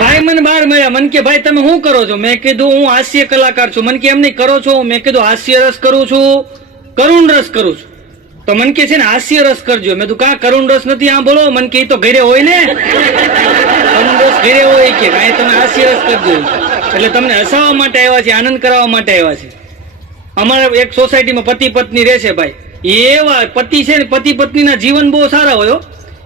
ભાઈ, મને બાર મળ્યા મને કે, ભાઈ, તમે શું કરો છો? મેં કીધું, હું હાસ્ય કલાકાર છું. મને કે, એમ નહીં કરો છો? મેં કીધું, હાસ્ય રસ કરું છું. કરુણ રસ કરું છું. તો મને કે છે ને, હાસ્ય રસ કરજો. મેં કીધું, કા કરુણ રસ નથી? આ બોલો. મને કે તો ઘરે હોય ને. કરુણ રસ ઘરે હોય કે કાંઈ તમે હાસ્ય રસ કરજો. એટલે તમને હસાવવા માટે આવ્યા છે, આનંદ કરાવવા માટે આવ્યા છે. અમારા એક સોસાયટીમાં પતિ પત્ની રહે છે, ભાઈ. એવા પતિ છે ને પતિ પત્નીના જીવન બહુ સારા હોય.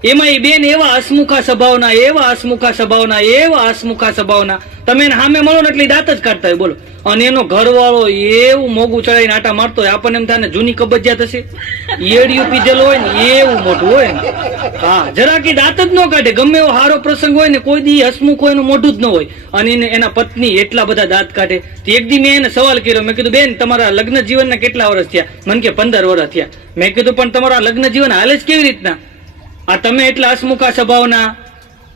એમાં એ બેન એવા હસમુખા સ્વભાવના, એવા હસમુખા સ્વભાવના, એવા હસમુખા સ્વભાવના. તમે એને સામે મળો ને એટલી દાંત જ કાઢતા હોય, બોલો. અને એનો ઘરવાળો એવું મોગું ચડાવીને આટા મારતો હોય, આપણને એમ થાય ને જૂની કબજિયાત હશે. એડિયું પીધેલો હોય ને એવું મોટું હોય ને. હા જરા કે દાંત જ ન કાઢે. ગમે એવો સારો પ્રસંગ હોય ને કોઈ દી હસમુખ હોય એનું મોઢું જ ન હોય. અને એને, એના પત્ની એટલા બધા દાંત કાઢે. એક દી મેં એને સવાલ કર્યો. મેં કીધું, બેન, તમારા લગ્ન જીવનના કેટલા વર્ષ થયા? મને કે, પંદર વર્ષ થયા. મેં કીધું, પણ તમારા લગ્ન જીવન હાલે જ કેવી રીતના? આ તમે એટલા હસમુખા સ્વભાવના?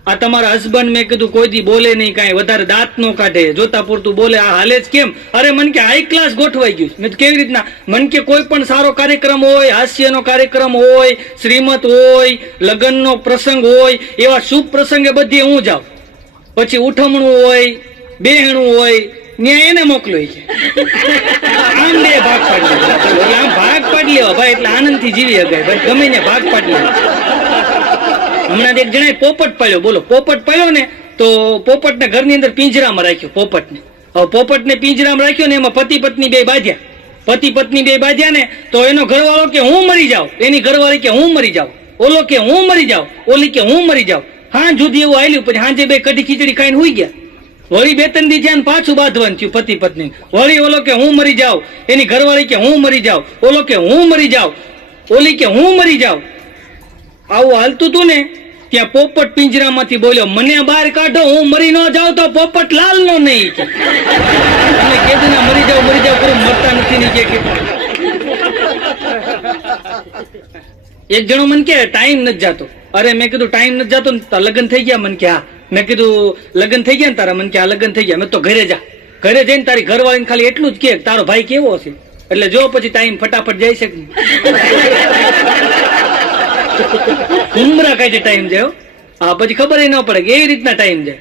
આ તમારા હસબન્ડ મેં કીધું, કોઈ દી બોલે નહીં, કાંઈ વધારે દાંત નો કાઢે, જોતા પૂરતું બોલે, આ હાલે જ કેમ? અરે, મન કે હાઈ ક્લાસ ગોઠવાઈ ગયું મેં કેવી રીતના, મન કે કોઈ પણ સારો કાર્યક્રમ હોય, હાસ્યનો કાર્યક્રમ હોય, શ્રીમત હોય, લગ્નનો પ્રસંગ હોય, એવા શુભ પ્રસંગે બધી હું જાઉં. પછી ઉઠમણું હોય, બેહણું હોય ત્યાં એને મોકલો છે. આમ બે ભાગ પાડી. આમ ભાગ પાડી લેવા. ભાઈ, એટલે આનંદથી જીવી શકાય ભાઈ ગમે ને ભાગ પાડી લેવા. હમણાં એક જણાએ પોપટ પડ્યો, બોલો, પોપટ પડ્યો ને તો પોપટને ઘરની અંદર પિંજરામાં રાખ્યો, પોપટને. હવે પોપટને પિંજરામાં રાખ્યો ને એમાં પતિ પત્ની બે બાંધ્યા. પતિ પત્ની બે બાંધ્યા ને તો એનો ઘરવાળો કે હું મરી જાઉં, એની ઘરવાળી કે હું મરી જાઉં, ઓલો કે હું મરી જાઉં, ઓલી કે હું મરી જાઉં. હા જુદી એવું આવેલું પછી હાંજે બે કઢી ખીચડી ખાઈને હોઈ ગયા. વળી બે ત્રણ દી ને પાછું બાંધવાનું થયું પતિ પત્ની વળી ઓલો કે હું મરી જાઉં, એની ઘરવાળી કે હું મરી જાઉં, ઓલો કે હું મરી જાઉં, ઓલી કે હું મરી જાઉં. આવું હાલતું તું ને ત્યાં પોપટ પિંજરામાંથી બોલ્યો, મને બહાર કાઢો, હું મરી ન જાઉં તો પોપટ લાલ નો નહીં. કે તમે મરી જાવ મરી જાવ કરું મરતા નથી ને કે એક જણો મને કે, ટાઈમ નથી જાતો. અરે મેં કીધું, ટાઈમ નથી જાતો ને લગ્ન થઈ ગયા? મને કે, હા. મેં કીધું, લગ્ન થઈ ગયા ને તારા? મને કે આ લગ્ન થઈ ગયા. મેં તો ઘરે જા. ઘરે જઈને તારી ઘરવાળીને ખાલી એટલું જ કે, તારો ભાઈ કેવો છે એટલે જો પછી ટાઈમ ફટાફટ જાય છે ઉમરા કાંઈ ટાઈમ જાય હા. પછી ખબર ન પડે કે એવી રીતના ટાઈમ જાય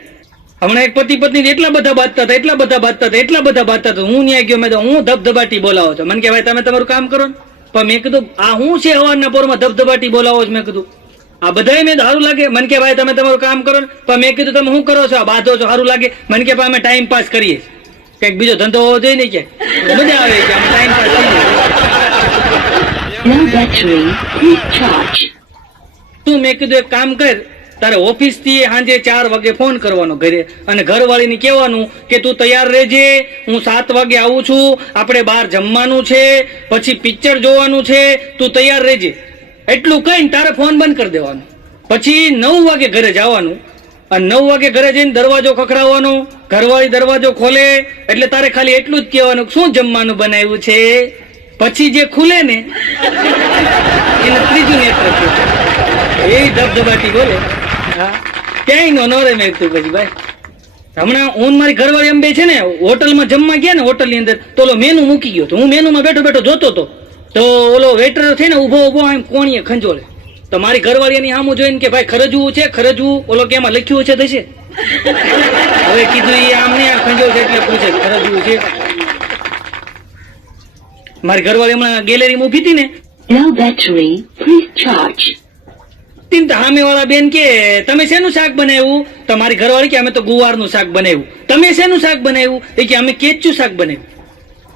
હમણાં એક પતિ પત્ની એટલા બધા બાંધતા હતા, એટલા બધા બાંધતા હતા, એટલા બધા બાંધતા હતા. હું ન્યાય ગયો, મેં તો હું ધબધબાટી બોલાવો છો. મને કે, ભાઈ, તમે તમારું કામ કરો પણ મેં કીધું, આ હું છે હવાના પોરમાં ધબધબાટી બોલાવો છો? મેં કીધું, આ બધાય મેં સારું લાગે. મને કે, ભાઈ, તમે તમારું કામ કરો પણ મેં કીધું, તમે શું કરો છો? આ બાંધો છો, સારું લાગે. મને કે, ભાઈ, અમે ટાઈમ પાસ કરીએ. કંઈક બીજો ધંધો હોવો જોઈએ ને કે મજા આવે કે ટાઈમ પાસ કરીએ No battery. Please charge. તું મેં કીધું, એક કામ કર, તારે ઓફિસથી સાંજે ચાર વાગે ફોન કરવાનો ઘરે અને ઘરવાળીને કહેવાનું કે તું તૈયાર રહેજે, હું સાત વાગે આવું છું, આપણે બહાર જમવાનું છે, પછી પિક્ચર જોવાનું છે, તું તૈયાર રહેજે. એટલું કહીને તારે ફોન બંધ કરી દેવાનો. પછી નવ વાગે ઘરે જવાનું અને નવ વાગે ઘરે જઈને દરવાજો ખખડાવવાનો. ઘરવાળી દરવાજો ખોલે, એટલે તારે ખાલી એટલું જ કહેવાનું શું જમવાનું બનાવ્યું છે? પછી જે ખુલે ને, એને ત્રીજું નેત્ર કહેવાય. એ ધબધબાટી બોલે. હા. ક્યાંય નો રે મેં પછી ભાઈ હમણાં હું મારી ઘરવાળી એમ બે છે ને હોટલમાં જમવા ગયા ને હોટલની અંદર તો ઓલો મેનુ મૂકી ગયો તો હું મેનુમાં બેઠો બેઠો જોતો હતો. તો ઓલો વેટર છે ને ઊભો ઊભો આમ કોણીએ ખંજોળે. તો મારી ઘરવાળી એની સામું જોઈને કે ભાઈ ખરજવું છે ખરજવું ઓલો કે એમાં લખ્યું છે થશે. હવે કીધું એ આમ નહીં આ ખંજોળ છે એટલે પૂછે ખરજવું છે. મારી ઘરવાળી હમણાં ગેલેરીમાં ઊભી હતી ને. No battery. Please charge. તીન તો સામેવાળા બેન કે, તમે શેનું શાક બનાવ્યું? તમારી ઘરવાળી કે, અમે તો ગુવારનું શાક બનાવ્યું. તમે શેનું શાક બનાવ્યું? એ કે, અમે કેચું શાક બનાવ્યું.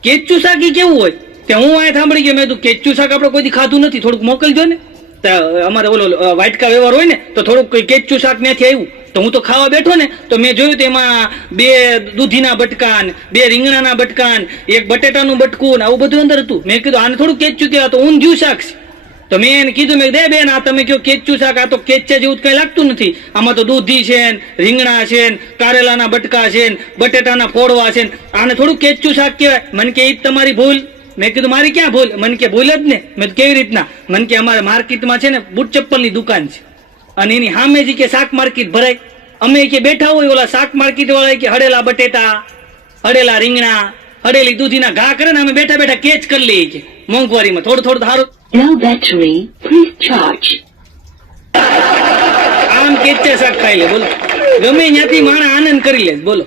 કેચું શાક એ કેવું હોય? કે હું આ સાંભળી ગયો, મેં તું કેચું શાક આપણે કોઈ ખાધું નથી, થોડુંક મોકલજો ને. તો અમારે ઓલો વાટકા વ્યવહાર હોય ને, તો થોડુંક કેચું શાક ત્યાંથી આવ્યું. તો હું તો ખાવા બેઠો ને, તો મેં જોયું તો એમાં બે દૂધીના બટકાન બે રીંગણાના બટકાન એક બટેટાનું બટકું આવું બધું અંદર હતું. મેં કીધું, આને થોડું કેચું કહેવાય, તો ઊંધિયું શાક છે. તો મેં એને કીધું, મેં દે બેન, આ તમે કયો કેચું શાક? આ તો કેચા જેવું કઈ લાગતું નથી. આમાં તો દૂધી છે રીંગણા છે કારેલાના બટકા છે બટેટાના ફોડવા છે આને થોડું કેચું શાક કહેવાય. મને કે, એ જ તમારી ભૂલ. મેં કીધું, મારી ક્યાં ભૂલ? મને કે, ભૂલ જ ને. મેં કેવી રીતના? મને કે, અમારે માર્કેટમાં છે ને, બુટ ચપ્પલની દુકાન છે. અને એની સામે જ કે, શાક માર્કેટ ભરાય. અમે કે, બેઠા હોય ઓલા શાક માર્કેટ વાળા કે, હળેલા બટેટા હડેલા રીંગણા હડેલી દૂધીના ઘા કરે ને, અમે બેઠા બેઠા કેચ કરી લઈએ કે, મોંઘવારીમાં. થોડું થોડું સારું No battery. Please charge. કેચા શાક ખાઈ લે, બોલો. ગમે ત્યાંથી માણસ આનંદ કરી લે, બોલો.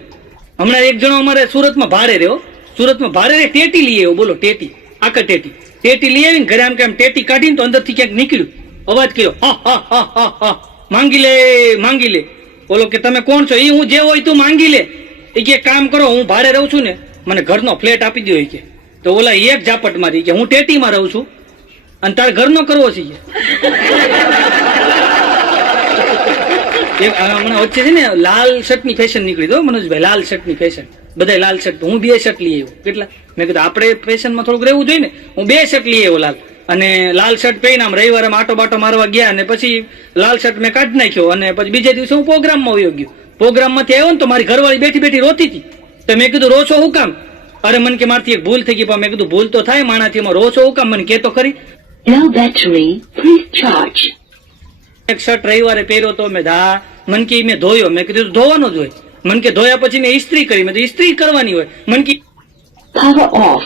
હમણાં એક જણો અમારે સુરતમાં ભારે રહ્યો. સુરતમાં ભારે રે ટેટી લઈ આવ્યો, બોલો, ટેટી. આકર ટેટી. ટેટી લઈ આવીને ઘરે આમ કે આમ ટેટી કાઢીને તો અંદરથી ક્યાંક નીકળ્યું. અવાજ કર્યો, હા હા હા હા માંગી લે માંગી લે. બોલો કે, તમે કોણ છો? એ હું જે હોય તું માંગી લે. એ કે, કામ કરો, હું ભાડે રહું છું ને. મને ઘરનો ફ્લેટ આપી દો કે. તો ઓલા એક ઝાપટ મારી કે, હું ટેટીમાં રહું છું. અને તારે ઘરનો કરવો છે હમણાં વચ્ચે છે ને લાલ શર્ટની ફેશન નીકળી દો મનોજભાઈ, લાલ શર્ટની ફેશન બધા લાલ શર્ટ હું બે શર્ટ લઈ આવ્યો. કેટલા? મેં કીધું, આપણે ફેશનમાં થોડુંક રહેવું જોઈએ ને. હું બે શર્ટ લઈ આવ્યો લાલ. અને લાલ શર્ટ પહેરીને આમ રવિવારે આટો બાટો મારવા ગયા અને પછી લાલ શર્ટ મેં કાઢી નાખ્યો અને પછી બીજે દિવસે હું પ્રોગ્રામમાં વયો ગયો. પ્રોગ્રામમાંથી આવ્યો ને તો મારી ઘરવાળી બેઠી બેઠી રોતી હતી. તો મેં કીધું રો છો હું કામ અરે મને કે મારથી એક ભૂલ થઈ ગઈ, પણ મેં કીધું, ભૂલ તો થાય, માણાથી એમાં રો છો હું કામ મને કહેતો ખરી Low battery. Please charge. એક શર્ટ રવિવારે પહેર્યો તો મેં ધા મન કે મેં ધોયો મેં કીધું ધોવાનો જ હોય મન કે ધોયા પછી મેં ઇસ્ત્રી કરી મેં તો ઇસ્ત્રી કરવાની હોય મન કે Power off.